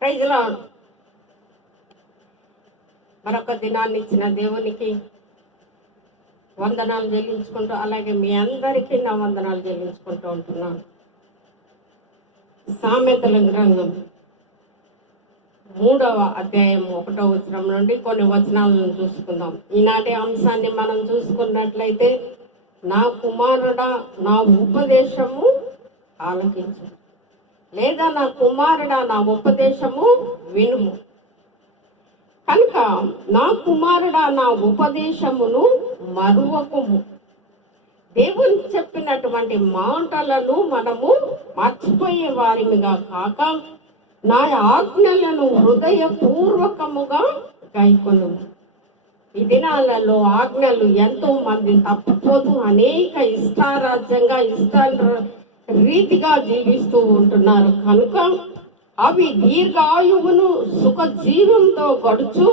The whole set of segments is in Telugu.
ప్రైజ్లో మరొక దినాన్ని ఇచ్చిన దేవునికి వందనాలు చెల్లించుకుంటూ అలాగే మీ అందరికీ నా వందనాలు చెల్లించుకుంటూ ఉంటున్నాను. సామెతల గ్రంథం మూడవ అధ్యాయం ఒకటో వచనం నుండి కొన్ని వచనాలను చూసుకుందాం. ఈనాటి అంశాన్ని మనం చూసుకున్నట్లయితే నా కుమారుడ నా ఉపదేశము ఆలకించు. లేదా నా కుమారుడా నా ఉపదేశము వినుము. కనుక నా కుమారుడా నా ఉపదేశమును మరువకుము. దేవుని చెప్పినటువంటి మాటలను మనము మర్చిపోయే వారిగా కాక నా ఆజ్ఞలను హృదయపూర్వకముగా గైకొను ఈ దినాలలో ఆజ్ఞలు ఎంతో మంది తప్పిపోతూ అనేక ఇష్టారాజ్యంగా ఇష్ట రీతిగా జీవిస్తూ ఉంటున్నారు కనుక అవి దీర్ఘాయువును సుఖ జీవంతో గడుచు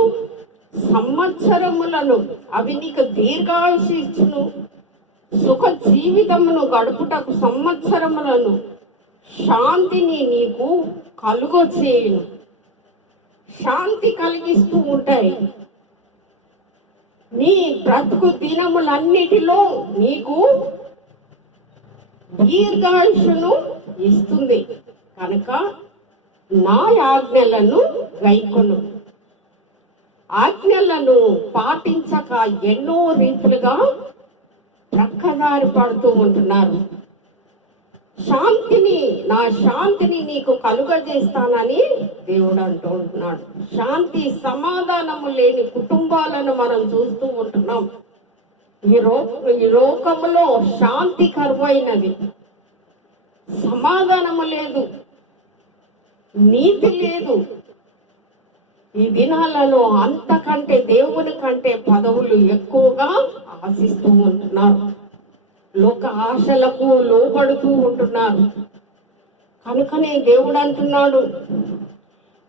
సంవత్సరములను అవి నీకు దీర్ఘాయుషిచ్చును సుఖ జీవితమును గడుపుటకు సంవత్సరములను శాంతిని నీకు కలుగొచ్చేయను శాంతి కలిగిస్తూ ఉంటాయి. నీ బ్రతుకు దినములన్నిటిలో నీకు దీర్ఘాయుషును ఇస్తుంది. కనుక నా ఆజ్ఞలను గైకొను. ఆజ్ఞలను పాటించక ఎన్నో రీతులుగా ప్రక్కదారి పడుతూ ఉంటున్నారు. శాంతిని నా శాంతిని నీకు కలుగజేస్తానని దేవుడు అంటూ ఉంటున్నాడు. శాంతి సమాధానము లేని కుటుంబాలను మనం చూస్తూ ఉంటున్నాం. ఈ రో ఈ లోకములో శాంతి కరువైనది. సమాధానము లేదు. నీతి లేదు. ఈ దినాలలో అంతకంటే దేవుని కంటే పదవులు ఎక్కువగా ఆశిస్తూ ఉంటున్నారు. లోక ఆశలకు లోబడుతూ ఉంటున్నారు. కనుకనే దేవుడు అంటున్నాడు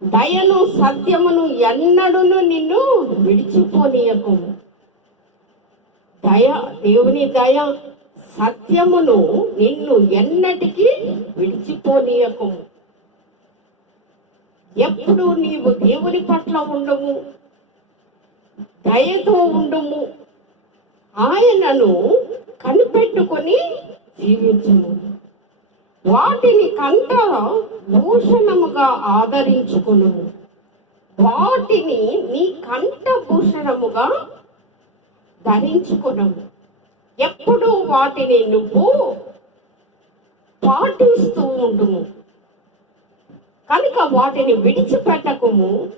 దయను సత్యమును ఎన్నడును నిన్ను విడిచిపోనీయకు. దయ దేవుని దయ సత్యమును నిన్ను ఎన్నటికీ విడిచిపోనీయకు. ఎప్పుడు నీవు దేవుని పట్ల ఉండము? దయతో ఉండము? ఆయనను కనిపెట్టుకొని జీవించము. వాటిని కంట భూషణముగా ఆదరించుకును వాటిని నీ కంట భూషణముగా ధరించుకునము ఎప్పుడు వాటిని నువ్వు పాటిస్తూ ఉండుము. కనుక వాటిని విడిచిపెట్టకము.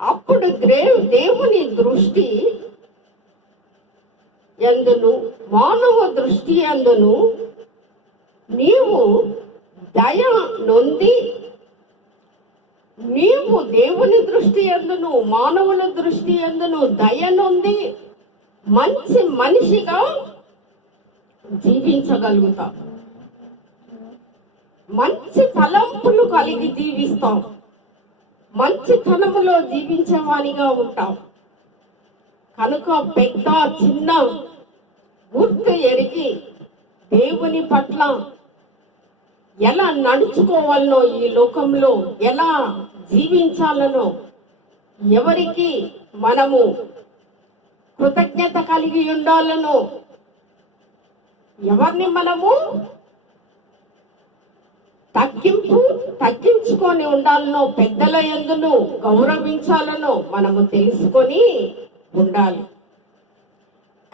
అప్పుడు దేవు దేవుని దృష్టి ఎందును? మానవ దృష్టి ఎందును? నీవు దయ నొంది నీవు దేవుని దృష్టి ఎందును? మానవుల దృష్టి ఎందును? దయ నొంది మంచి మనిషిగా జీవించగలుగుతాం. మంచి తలంపులు కలిగి జీవిస్తాం. మంచి తనములో జీవించేవానిగా ఉంటాం. కనుక పెద్ద చిన్న గుర్తు ఎరిగి దేవుని పట్ల ఎలా నడుచుకోవాలనో ఈ లోకంలో ఎలా జీవించాలనో ఎవరికి మనము కృతజ్ఞత కలిగి ఉండాలనో. ఎవరిని మనము తగ్గింపు తగ్గించుకొని ఉండాలనో పెద్దల ఎందును గౌరవించాలనో మనము తెలుసుకొని ఉండాలి.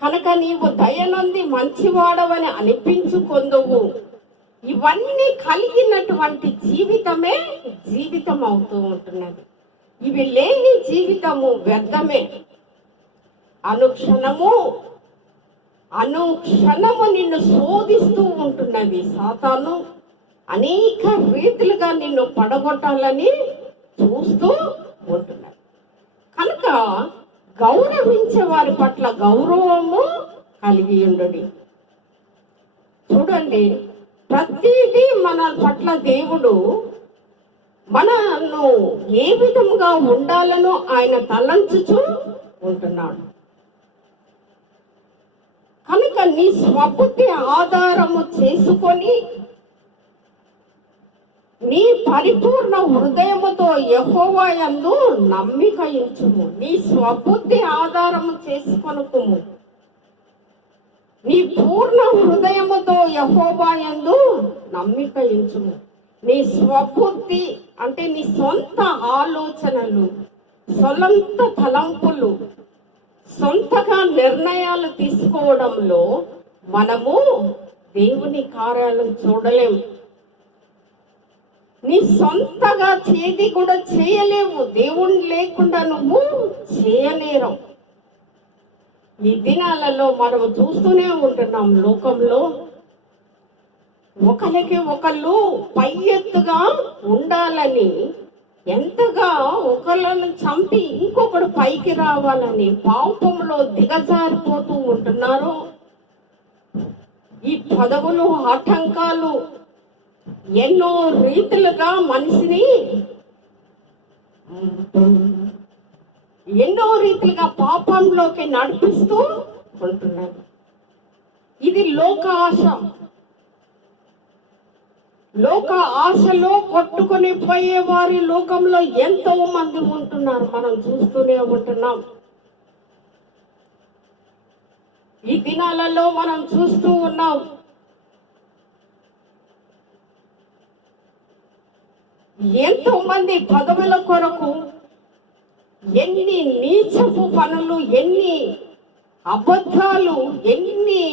కనుక నీవు దయనుంది మంచివాడవని అనిపించుకొందువు. ఇవన్నీ కలిగినటువంటి జీవితమే జీవితం అవుతూ ఉంటున్నది. ఇవి లేని జీవితము వ్యర్థమే. అనుక్షణము అనుక్షణము నిన్ను శోధిస్తూ ఉంటున్నది సాతాను. అనేక రీతిలుగా నిన్ను పడగొట్టాలని చూస్తూ ఉంటున్నాడు కనుక గౌరవించే వారి పట్ల గౌరవము కలిగి ఉండడి. చూడండి ప్రతిదీ మన పట్ల దేవుడు మనను ఏ విధముగా ఉండాలనో ఆయన తలంచుచూ ఉంటున్నాడు. కనుక నీ స్వబుద్ధి ఆధారము చేసుకొని నీ పరిపూర్ణ హృదయముతో యహోవా యందు నమ్మిక ఉంచుము. నీ స్వబుద్ధి ఆధారము చేసుకొనుకుము నీ పూర్ణ హృదయముతో యహోవా యందు నమ్మిక ఉంచుము. నీ స్వబుద్ధి అంటే నీ సొంత ఆలోచనలు సొంత తలంపులు సొంతగా నిర్ణయాలు తీసుకోవడంలో మనము దేవుని కార్యాలను చూడలేము. నీ సొంతగా చేది కూడా చేయలేవు. దేవుణ్ణి లేకుండా నువ్వు చేయలేరు. ఈ దినాలలో మనం చూస్తూనే ఉంటున్నాం లోకంలో. ఒకరికి ఒకళ్ళు పై ఎత్తుగా ఉండాలని ఎంతగా ఒకళ్ళను చంపి ఇంకొకడు పైకి రావాలని పాపంలో దిగజారిపోతూ ఉంటున్నారో. ఈ పదవులు ఆటంకాలు ఎన్నో రీతులుగా మనిషిని ఎన్నో రీతులుగా పాపంలోకి నడిపిస్తూ ఉంటున్నారు ఇది లోకాశం. లోక ఆశలో కొట్టుకొని పోయే వారి లోకంలో ఎంతో మంది ఉంటున్నారు. మనం చూస్తూనే ఉంటున్నాం. ఈ దినాలలో మనం చూస్తూ ఉన్నాం. ఎంతో మంది పదవుల కొరకు ఎన్ని నీచపు పనులు ఎన్ని అబద్ధాలు ఎన్ని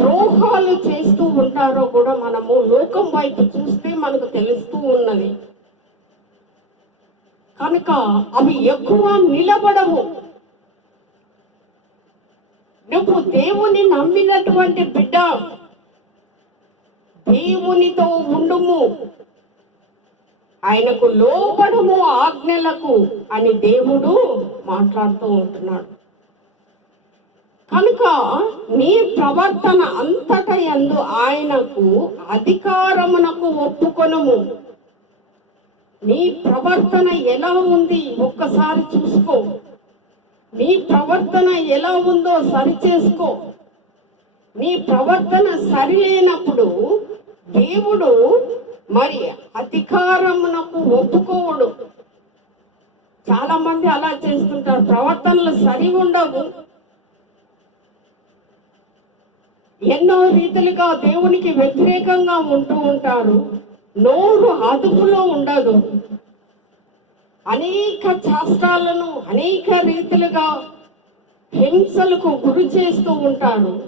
ద్రోహాలు చేస్తూ ఉంటారో కూడా మనము లోకం వైపు చూస్తే మనకు తెలుస్తూ ఉన్నది. కనుక అవి ఎక్కువ నిలబడవు. నువ్వు దేవుని నమ్మినటువంటి బిడ్డ దేవునితో ఉండుము. ఆయనకు లోబడము ఆజ్ఞలకు అని దేవుడు మాట్లాడుతూ ఉంటున్నాడు. కనుక నీ ప్రవర్తన అంతట ఎందు ఆయనకు అధికారమునకు ఒప్పుకొనము. నీ ప్రవర్తన ఎలా ఉంది ఒక్కసారి చూసుకో. నీ ప్రవర్తన ఎలా ఉందో సరి చేసుకో. నీ ప్రవర్తన సరిలేనప్పుడు దేవుడు మరి అధికారమునకు ఒప్పుకోవడు చాలా మంది అలా చేస్తుంటారు. ప్రవర్తనలు సరి ఉండవు ఎన్నో రీతిలుగా దేవునికి వ్యతిరేకంగా ఉంటూ ఉంటారు. నోరు అదుపులో ఉండదు. అనేక శాస్త్రాలను అనేక రీతిలుగా హింసలకు గురి చేస్తూ ఉంటారు.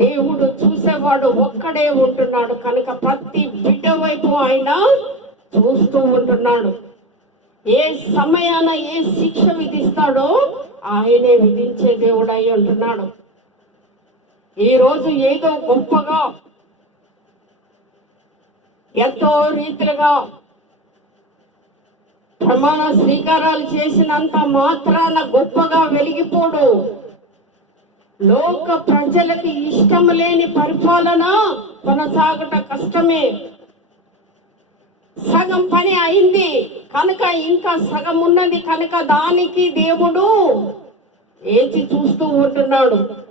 దేవుడు చూసేవాడు ఒక్కడే ఉంటున్నాడు. కనుక ప్రతి బిడ్డ వైపు ఆయన చూస్తూ ఉంటున్నాడు. ఏ సమయాన ఏ శిక్ష విధిస్తాడో ఆయనే విధించే దేవుడు అయి ఉంటున్నాడు. ఈ రోజు ఏదో గొప్పగా ఎంతో రీతిలుగా ప్రమాణ స్వీకారాలు చేసినంత మాత్రాన గొప్పగా వెలిగిపోడు. లోక ప్రజలకు ఇష్టం లేని పరిపాలన కొనసాగట కష్టమే. సగం పని అయింది కనుక ఇంకా సగం ఉన్నది కనుక దానికి దేవుడు ఏచి చూస్తూ ఉంటున్నాడు.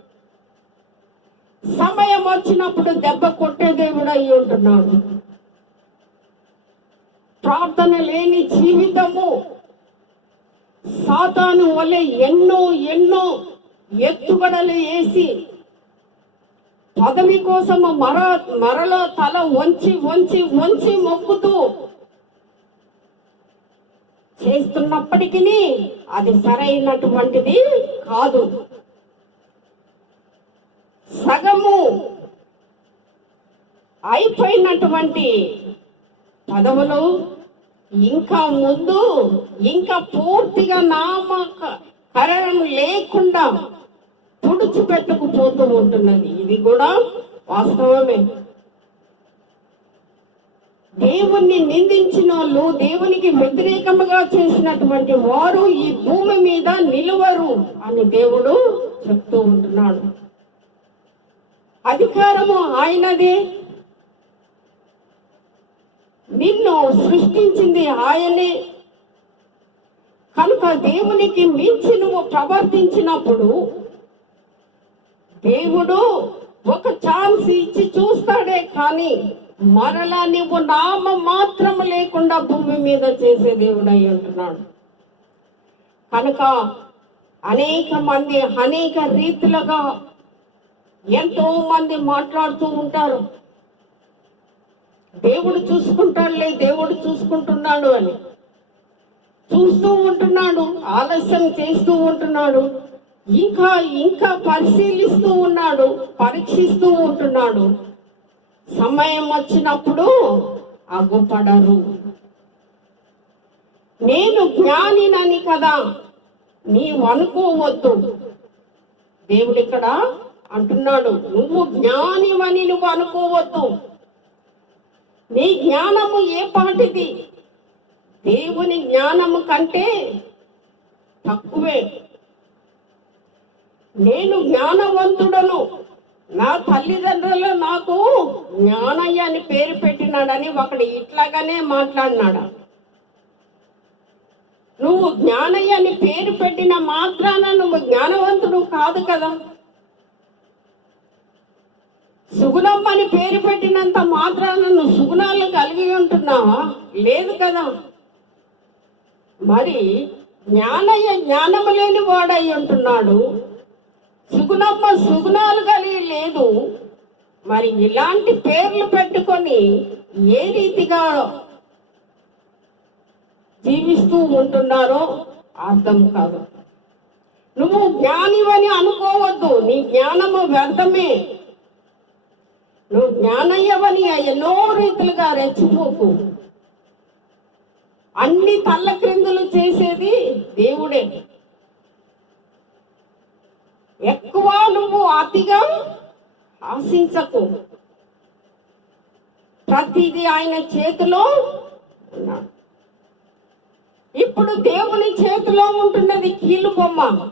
సమయం వచ్చినప్పుడు దెబ్బ కొట్టే దేవుడు అయి ఉంటున్నాడు. ప్రార్థన లేని జీవితము సాతాను వలె ఎన్నో ఎన్నో ఎత్తుగడలు వేసి పదవి కోసము మర మరలో తల వంచి వంచి వంచి మొక్కుతూ చేస్తున్నప్పటికీ అది సరైనటువంటిది కాదు. సగము అయిపోయినటువంటి పదవులు ఇంకా ముందు ఇంకా పూర్తిగా నామక కరణం లేకుండా తుడిచిపెట్టుకుపోతూ ఉంటున్నది. ఇది కూడా వాస్తవమే. దేవుణ్ణి నిందించిన వాళ్ళు దేవునికి వ్యతిరేకముగా చేసినటువంటి వారు ఈ భూమి మీద నిలువరు అని దేవుడు చెప్తూ ఉంటున్నాడు. అధికారము ఆయనదే. నిన్ను సృష్టించింది ఆయనే. కనుక దేవునికి మించి నువ్వు ప్రవర్తించినప్పుడు దేవుడు ఒక ఛాన్స్ ఇచ్చి చూస్తాడే కానీ మరలా నీవు నామ మాత్రం లేకుండా భూమి మీద చేసే దేవుడై ఉంటున్నాడు. కనుక అనేక మంది అనేక రీతిలుగా ఎంతో మంది మాట్లాడుతూ ఉంటారు. దేవుడు చూసుకుంటాడులే దేవుడు చూసుకుంటున్నాడు అని. చూస్తూ ఉంటున్నాడు ఆలస్యం చేస్తూ ఉంటున్నాడు ఇంకా ఇంకా పరిశీలిస్తూ ఉన్నాడు పరీక్షిస్తూ ఉంటున్నాడు. సమయం వచ్చినప్పుడు అగ్గుపడరు నేను జ్ఞానినని కదా నీవు అనుకోవద్దు. దేవుడు ఇక్కడ అంటున్నాడు నువ్వు జ్ఞానివని నువ్వు అనుకోవద్దు. నీ జ్ఞానము ఏ పాటిది? దేవుని జ్ఞానము కంటే తక్కువే. నేను జ్ఞానవంతుడను. నా తల్లిదండ్రులు నాకు జ్ఞానయ్య అని పేరు పెట్టినాడని ఒకడు ఇట్లాగానే మాట్లాడినాడు. నువ్వు జ్ఞానయ్య అని పేరు పెట్టిన మాత్రాన నువ్వు జ్ఞానవంతుడు కాదు కదా. సుగుణం అని పేరు పెట్టినంత మాత్రాన నువ్వు సుగుణాలు కలిగి ఉంటున్నావా? లేదు కదా. మరి జ్ఞానయ్య జ్ఞానము లేని వాడై ఉంటున్నాడు. సుగుణమ్మ సుగుణాలు కలిగి లేదు. మరి ఇలాంటి పేర్లు పెట్టుకొని ఏ రీతిగా జీవిస్తూ ఉంటున్నారో అర్థం కాదు. నువ్వు జ్ఞానివని అనుకోవద్దు. నీ జ్ఞానము వ్యర్థమే. నువ్వు జ్ఞానయ్యవని ఎన్నో రీతులుగా రెచ్చిపోకు. అన్ని తల్ల క్రిందులు చేసేది దేవుడే. ఎక్కువ నువ్వు అతిగా ఆశించకు. ప్రతిదీ ఆయన చేతిలో ఉన్నాడు ఇప్పుడు దేవుని చేతిలో ఉంటున్నది కీలు బొమ్మ.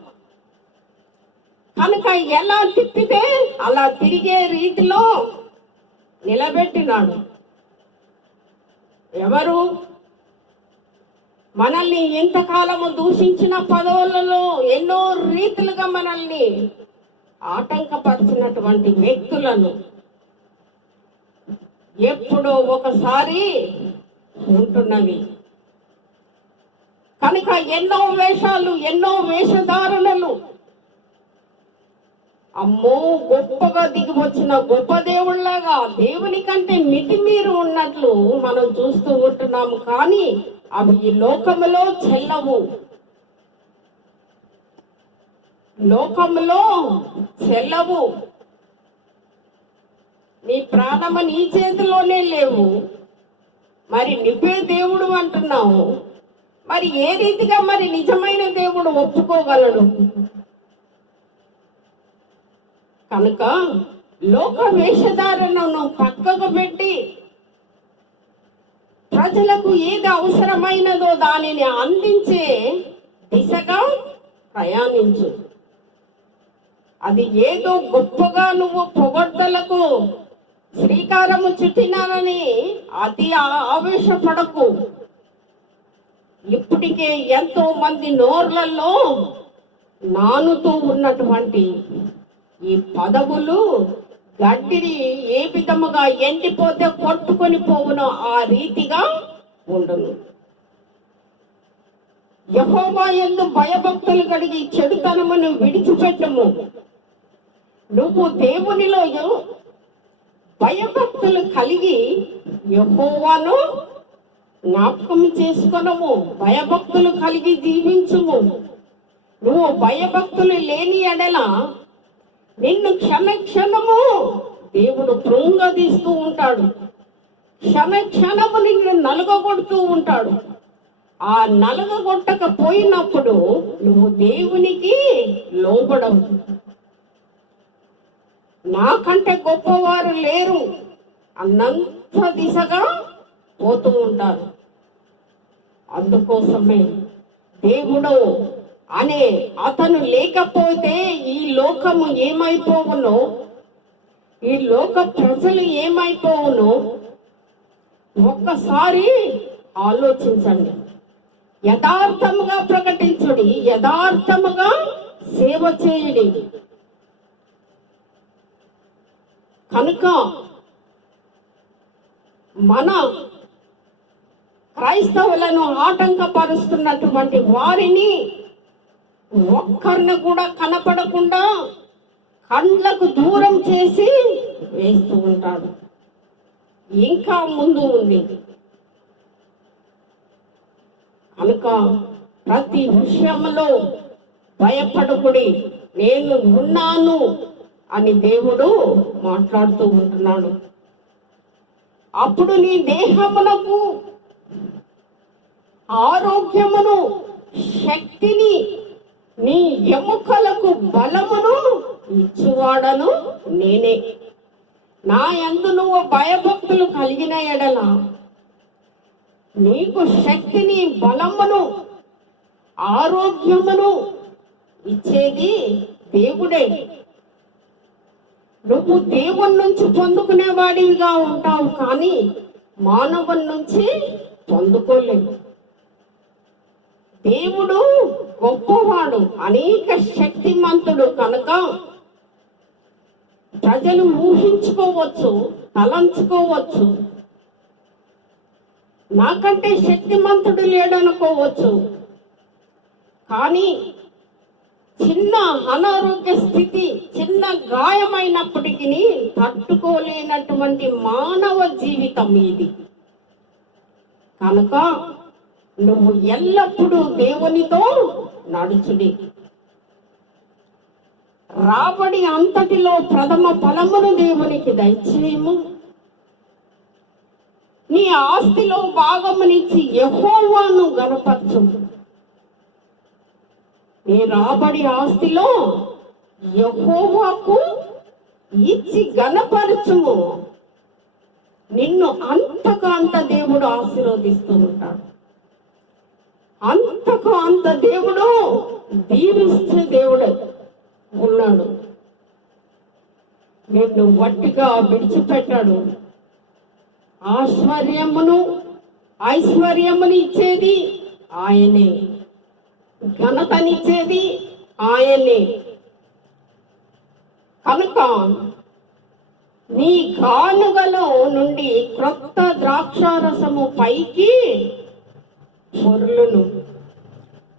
కనుక ఎలా తిప్పితే అలా తిరిగే రీతిలో నిలబెట్టినాడు. ఎవరు? మనల్ని ఇంతకాలము దూషించిన పదవులలో ఎన్నో రీతులుగా మనల్ని ఆటంకపరిచినటువంటి వ్యక్తులను ఎప్పుడో ఒకసారి ఉంటున్నవి. కనుక ఎన్నో వేషాలు ఎన్నో వేషధారణలు అమ్మో గొప్పగా దిగి వచ్చిన గొప్ప దేవుళ్ళగా దేవుని కంటే మితిమీరు ఉన్నట్లు మనం చూస్తూ ఉంటున్నాము కానీ అవి ఈ లోకములో చెల్లవు. లోకములో చెల్లవు. నీ ప్రాణము నీ చేతిలోనే లేవు. మరి నువ్వే దేవుడు అంటున్నావు. మరి ఏ రీతిగా మరి నిజమైన దేవుడు ఒప్పుకోగలడు? కనుక లోక వేషధారణను పక్కకు పెట్టి ప్రజలకు ఏది అవసరమైనదో దానిని అందించే దిశగా ప్రయాణించు. అది ఏదో గొప్పగా నువ్వు పొగడ్తలకు శ్రీకారము చుట్టినానని అతి ఆవేశపడకు. ఇప్పటికే ఎంతో మంది నోర్లలో నానుతూ ఉన్నటువంటి ఈ పదవులు గడ్డిని ఏ విధముగా ఎండిపోతే కొట్టుకొని పోవునో ఆ రీతిగా ఉండను. యహోవా ఎందు భయభక్తులు కలిగి చెడుతనమును విడిచిపెట్టము. నువ్వు దేవునిలో భయభక్తులు కలిగి యహోవాను జ్ఞాపకం చేసుకునము. భయభక్తులు కలిగి జీవించుము. నువ్వు భయభక్తులు లేని ఎడల నిన్ను క్షమ క్షణము దేవుడు కృంగదీస్తూ ఉంటాడు. క్షణ క్షణము నిన్ను నలుగగొడుతూ ఉంటాడు. ఆ నలుగగొట్టకపోయినప్పుడు నువ్వు దేవునికి లోబడవు. నాకంటే గొప్పవారు లేరు అన్నంత దిశగా పోతూ ఉంటారు. అందుకోసమే దేవుడు అనే అతను లేకపోతే ఈ లోకము ఏమైపోవునో? ఈ లోక ప్రజలు ఏమైపోవునో? ఒక్కసారి ఆలోచించండి. యథార్థముగా ప్రకటించుడి యథార్థముగా సేవ చేయడి. కనుక మన క్రైస్తవులను ఆటంకపరుస్తున్నటువంటి వారిని ఒక్కరిని కూడా కనపడకుండా కండ్లకు దూరం చేసి వేస్తూ ఉంటాడు. ఇంకా ముందు ఉంది. కనుక ప్రతి విషయంలో భయపడకుడి నేను ఉన్నాను అని దేవుడు మాట్లాడుతూ ఉంటున్నాడు. అప్పుడు నీ దేహమునకు ఆరోగ్యమును శక్తిని నీ ఎముకలకు బలమును ఇచ్చువాడను నేనే. నా ఎందు నువ్వు భయభక్తులు కలిగిన ఎడల నీకు శక్తిని బలమును ఆరోగ్యమును ఇచ్చేది దేవుడే. నువ్వు దేవుని నుంచి పొందుకునేవాడివిగా ఉంటావు కానీ మానవుని నుంచి పొందుకోలేవు. దేవుడు గొప్పవాడు అనేక శక్తిమంతుడు కనుక ప్రజలు ఊహించుకోవచ్చు తలంచుకోవచ్చు నాకంటే శక్తిమంతుడు లేడనుకోవచ్చు. కానీ చిన్న అనారోగ్య స్థితి చిన్న గాయమైనప్పటికీ తట్టుకోలేనటువంటి మానవ జీవితం ఇది. కనుక నువ్వు ఎల్లప్పుడూ దేవునితో నడుచుడి. రాబడి అంతటిలో ప్రథమ ఫలమును దేవునికి దయచేయము. నీ ఆస్తిలో భాగమునిచ్చి యహోవాను గనపరచుము నీ రాబడి ఆస్తిలో యహోవాకు ఇచ్చి గనపరచుము నిన్ను అంతకు అంత దేవుడు ఆశీర్వదిస్తూ ఉంటాడు. అంతకు అంత దేవుడు దీవిస్తే దేవుడు ఉన్నాడు. నిన్ను వట్టిగా విడిచిపెట్టాడు. ఆశ్వర్యమును ఐశ్వర్యమును ఇచ్చేది ఆయనే. ఘనతనిచ్చేది ఆయనే. కనుక నీ కానుగలో నుండి క్రొత్త ద్రాక్షారసము పైకి పొరులను.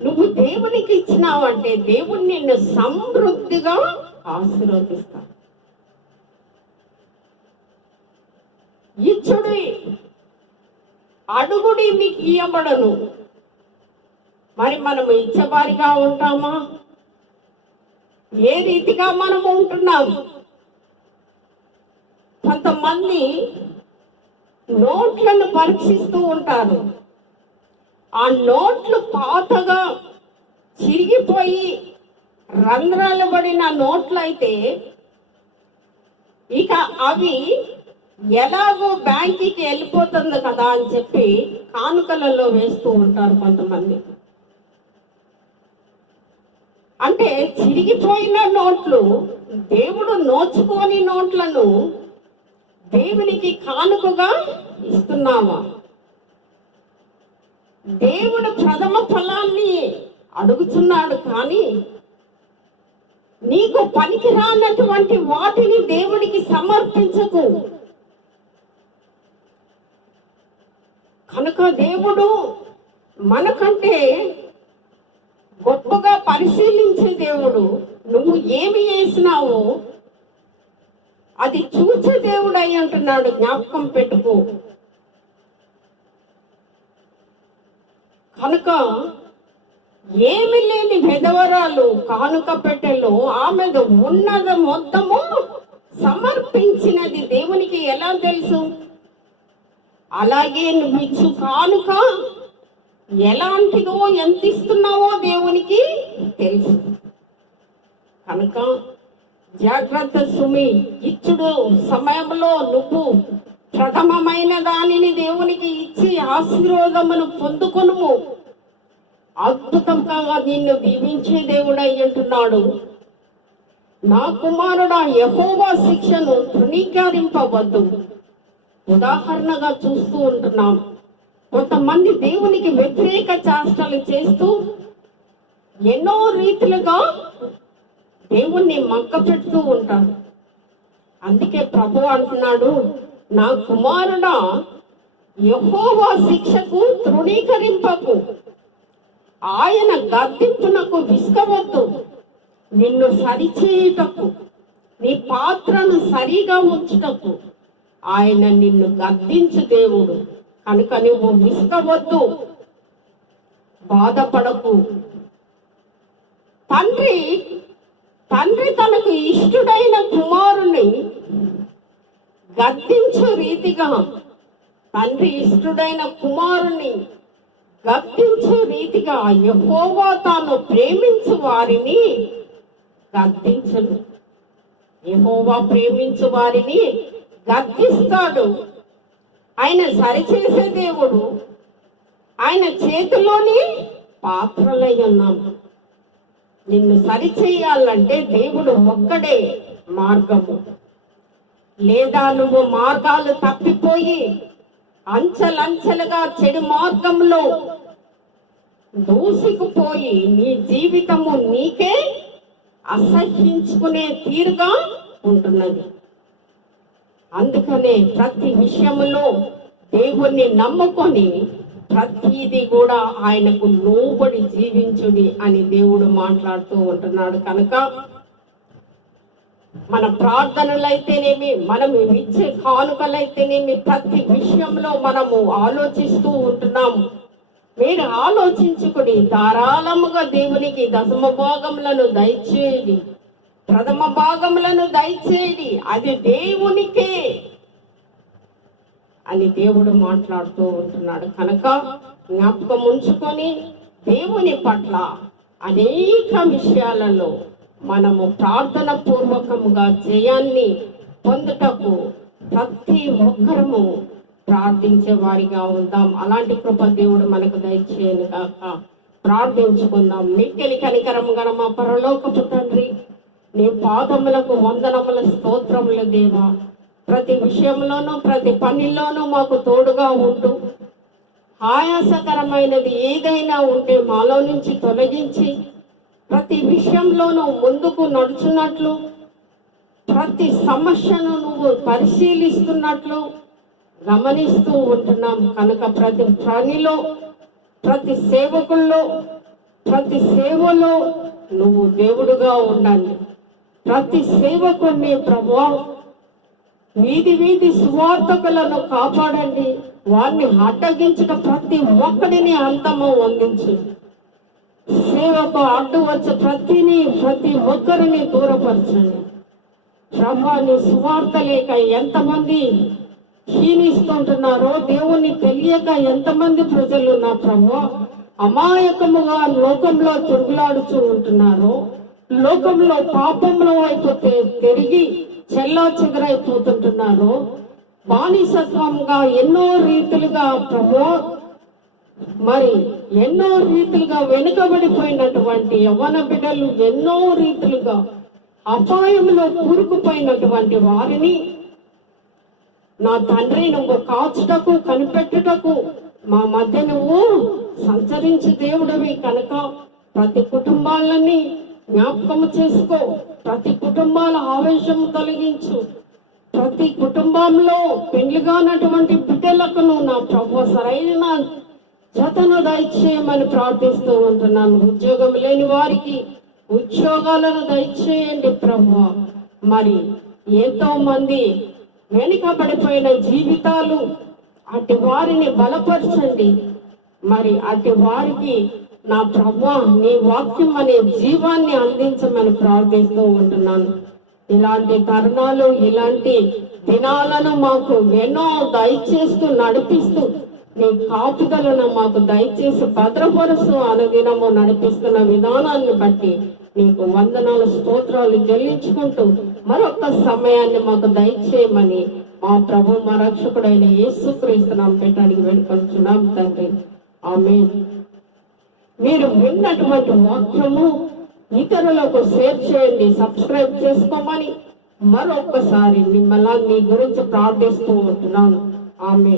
నువ్వు దేవునికి ఇచ్చినావంటే దేవుడు నిన్ను సమృద్ధిగా ఆశీర్వదిస్తా ఇచ్చుడి అడుగుడి మీకు ఇయ్యబడను. మరి మనం ఇచ్చేవారిగా ఉంటామా? ఏ రీతిగా మనం ఉంటున్నాం? కొంతమంది నోట్లను పరీక్షిస్తూ ఉంటారు. ఆ నోట్లు పాతగా చిరిగిపోయి రంధ్రాలు పడిన నోట్లు అయితే ఇక అవి ఎలాగో బ్యాంకుకి వెళ్ళిపోతుంది కదా అని చెప్పి కానుకలలో వేస్తూ ఉంటారు కొంతమంది. అంటే చిరిగిపోయిన నోట్లు దేవుడు నోచుకోని నోట్లను దేవునికి కానుకగా ఇస్తున్నావా? దేవుడు ప్రథమ ఫలాన్ని అడుగుతున్నాడు కానీ నీకు పనికిరానటువంటి వాటిని దేవుడికి సమర్పించకు. కనుక దేవుడు మనకంటే గొప్పగా పరిశీలించే దేవుడు నువ్వు ఏమి చేసినావో అది చూసే దేవుడు అయి అంటున్నాడు. జ్ఞాపకం పెట్టుకో. కనుక ఏమి లేని విధవరాలు కానుక పెట్టెలో ఆమె ఉన్నది మొత్తము సమర్పించినది దేవునికి ఎలా తెలుసు? అలాగే నువ్వు ఇచ్చు కానుక ఎలాంటిదో ఎంత ఇస్తున్నావో దేవునికి తెలుసు. కనుక జాగ్రత్త సుమి ఇచ్చుడు సమయంలో నువ్వు ప్రథమమైన దానిని దేవునికి ఇచ్చి ఆశీర్వాదమును పొందుకొనుము. అద్భుతంగా నిన్ను దీవించే దేవుడై అంటున్నాడు. నా కుమారుడా యహోవా శిక్షను తృణీకరింపవద్దు. ఉదాహరణగా చూస్తూ ఉంటున్నాం. కొంతమంది దేవునికి వ్యతిరేక చేష్టలు చేస్తూ ఎన్నో రీతిలుగా దేవుణ్ణి మక్క పెడుతూ ఉంటారు. అందుకే ప్రభు అంటున్నాడు నా కుమారుడా యహోవా శిక్షకు తృణీకరింపకు. ఆయన గద్దింపునకు విసుకవద్దు నిన్ను సరిచేయుటకు నీ పాత్రను సరిగా ఉంచుటకు ఆయన నిన్ను గద్దించు దేవుడు. కనుక నువ్వు విసుకవద్దు బాధపడకు. తండ్రి తండ్రి తనకు ఇష్టడైన కుమారుని గద్దించు రీతిగా తండ్రి ఇష్టుడైన కుమారుని గద్దించు రీతిగా యహోవా తాను ప్రేమించు వారిని గద్దించడు యహోవా ప్రేమించు వారిని గద్దిస్తాడు. ఆయన సరిచేసే దేవుడు. ఆయన చేతిలోని పాత్రలై ఉన్నాం నిన్ను సరిచేయాలంటే దేవుడు ఒక్కడే మార్గము. లేదా నువ్వు మార్గాలు తప్పిపోయి అంచెలంచెలుగా చెడు మార్గంలో దూసుకుపోయి నీ జీవితము నీకే అసహ్యించుకునే తీరుగా ఉంటున్నది. అందుకనే ప్రతి విషయములో దేవుణ్ణి నమ్ముకొని ప్రతిదీ కూడా ఆయనకు లోబడి జీవించుడి అని దేవుడు మాట్లాడుతూ ఉంటున్నాడు. కనుక మన ప్రార్థనలైతేనేమి మనం ఇచ్చే కానుకలైతేనేమి ప్రతి విషయంలో మనము ఆలోచిస్తూ ఉంటున్నాం మీరు ఆలోచించుకుని ధారాళముగా దేవునికి దశమ భాగములను దయచేయండి. ప్రథమ భాగములను దయచేయండి. అది దేవునికే అని దేవుడు మాట్లాడుతూ ఉంటున్నాడు. కనుక జ్ఞాపకం ఉంచుకొని దేవుని పట్ల అనేక విషయాలలో మనము ప్రార్థన పూర్వకముగా జయాన్ని పొందుటకు ప్రతి ఒక్కరము ప్రార్థించే వారిగా ఉందాం. అలాంటి కృప దేవుడు మనకు దయచేయను కాక ప్రార్థించుకుందాం. మిక్కిలి కనికరము గల మా పరలోకపు తండ్రి నీ పాదములకు వందనముల స్తోత్రములు దేవా. ప్రతి విషయంలోనూ ప్రతి పనిలోనూ మాకు తోడుగా ఉంటూ ఆయాసకరమైనది ఏదైనా ఉంటే మాలో నుంచి తొలగించి ప్రతి విషయంలోనూ ముందుకు నడుచున్నట్లు ప్రతి సమస్యను నువ్వు పరిశీలిస్తున్నట్లు గమనిస్తూ ఉంటున్నాం. కనుక ప్రతి పనిలో ప్రతి సేవకుల్లో ప్రతి సేవలో నువ్వు దేవుడుగా ఉండాలి. ప్రతి సేవకుని ప్రభా వీధి వీధి సువార్తకులను కాపాడండి. వారిని అడ్డగించిన ప్రతి ఒక్కడిని అంతము వందించు సేవకు అడ్డు వచ్చే ప్రతిని ప్రతి ఒక్కరిని దూరపరచండి ప్రభా నీ సువార్త లేక ఎంతమంది క్షీణిస్తుంటున్నారో దేవుణ్ణి తెలియక ఎంతమంది ప్రజలు నా ప్రభు అమాయకముగా లోకంలో తిరుగులాడుతూ ఉంటున్నారో లోకంలో పాపంలో అయిపోతే తిరిగి చెల్లా చెదరైపోతుంటున్నారో బానిసత్వంగా ఎన్నో రీతులుగా ప్రభు మరి ఎన్నో రీతులుగా వెనుకబడిపోయినటువంటి యవ్వన బిడ్డలు ఎన్నో రీతులుగా అపాయంలో కూరుకుపోయినటువంటి వారిని నా తండ్రి నువ్వు కాచుటకు కనిపెట్టుటకు మా మధ్య నువ్వు సంచరించి దేవుడవి కనుక ప్రతి కుటుంబాలని జ్ఞాపకం చేసుకో. ప్రతి కుటుంబాల ఆవేశం తొలగించు. ప్రతి కుటుంబంలో పెళ్ళిగానటువంటి బిడ్డలకు నా ప్రభు సరైన జతను దయచేయమని ప్రార్థిస్తూ ఉంటున్నాను. ఉద్యోగం లేని వారికి ఉద్యోగాలను దయచేయండి ప్రభు. మరి ఎంతో మంది వెనుకబడిపోయిన జీవితాలు అటు వారిని బలపరచండి. మరి అటు వారికి నా ప్రభు నీ వాక్యం అనే జీవాన్ని అందించమని ప్రార్థిస్తూ ఉంటున్నాను. ఇలాంటి తరుణాలు ఇలాంటి దినాలను మాకు ఎన్నో దయచేస్తూ నడిపిస్తూ నీ కాపుదలను మాకు దయచేసి భద్రపరుస్తూ అనుదినము నడిపిస్తున్న విధానాన్ని బట్టి నీకు వందనాలు స్తోత్రాలు చెల్లించుకుంటూ మరొక సమయాన్ని మాకు దయచేయమని మా ప్రభు మా రక్షకుడైన ఏసుక్రీస్తున్నాం పెట్టడానికి వెళ్ళుకొచ్చున్నాం తండ్రి. ఆమె మీరు విన్నటువంటి వాక్యము ఇతరులకు షేర్ చేయండి సబ్స్క్రైబ్ చేసుకోమని మరొకసారి మిమ్మల్ని మీ గురించి ప్రార్థిస్తూ ఉంటున్నాను. ఆమె